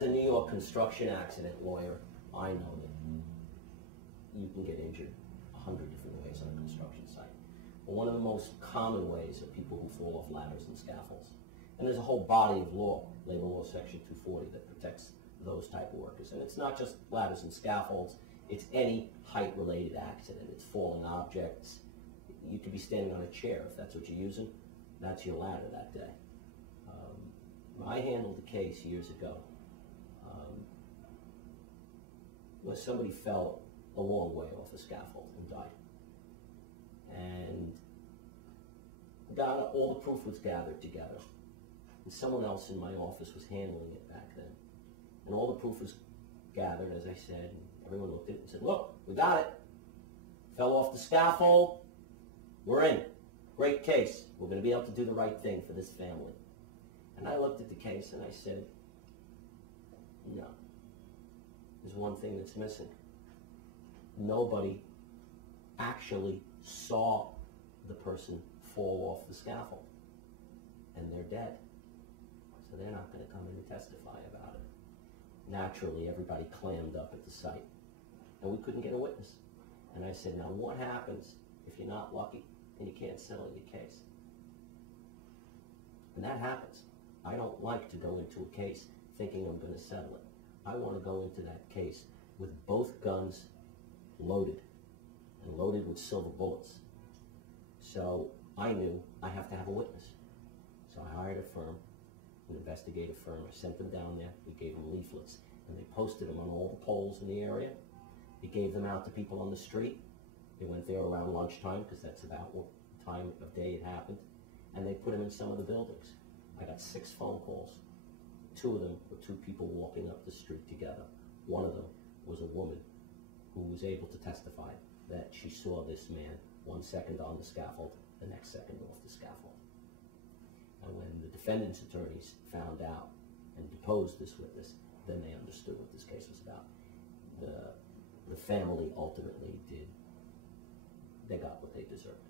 As a New York construction accident lawyer, I know that you can get injured 100 different ways on a construction site. But one of the most common ways are people who fall off ladders and scaffolds. And there's a whole body of law, Labor Law Section 240, that protects those type of workers. And it's not just ladders and scaffolds, it's any height-related accident. It's falling objects. You could be standing on a chair if that's what you're using. That's your ladder that day. I handled a case years ago where somebody fell a long way off a scaffold and died. And all the proof was gathered together. And someone else in my office was handling it back then. And all the proof was gathered, as I said, and everyone looked at it and said, look, we got it. Fell off the scaffold. We're in. Great case. We're going to be able to do the right thing for this family. And I looked at the case and I said, no. There's one thing that's missing. Nobody actually saw the person fall off the scaffold. And they're dead. So they're not going to come in and testify about it. Naturally, everybody clammed up at the site. And we couldn't get a witness. And I said, now what happens if you're not lucky and you can't settle your case? And that happens. I don't like to go into a case thinking I'm going to settle it. I want to go into that case with both guns loaded, and loaded with silver bullets. So I knew I have to have a witness. So I hired a firm, an investigative firm. I sent them down there. We gave them leaflets, and they posted them on all the poles in the area. They gave them out to people on the street. They went there around lunchtime, because that's about what time of day it happened, and they put them in some of the buildings. I got 6 phone calls. 2 of them were 2 people walking up the street together. One of them was a woman who was able to testify that she saw this man 1 second on the scaffold, the next second off the scaffold. And when the defendant's attorneys found out and deposed this witness, then they understood what this case was about. The family ultimately they got what they deserved.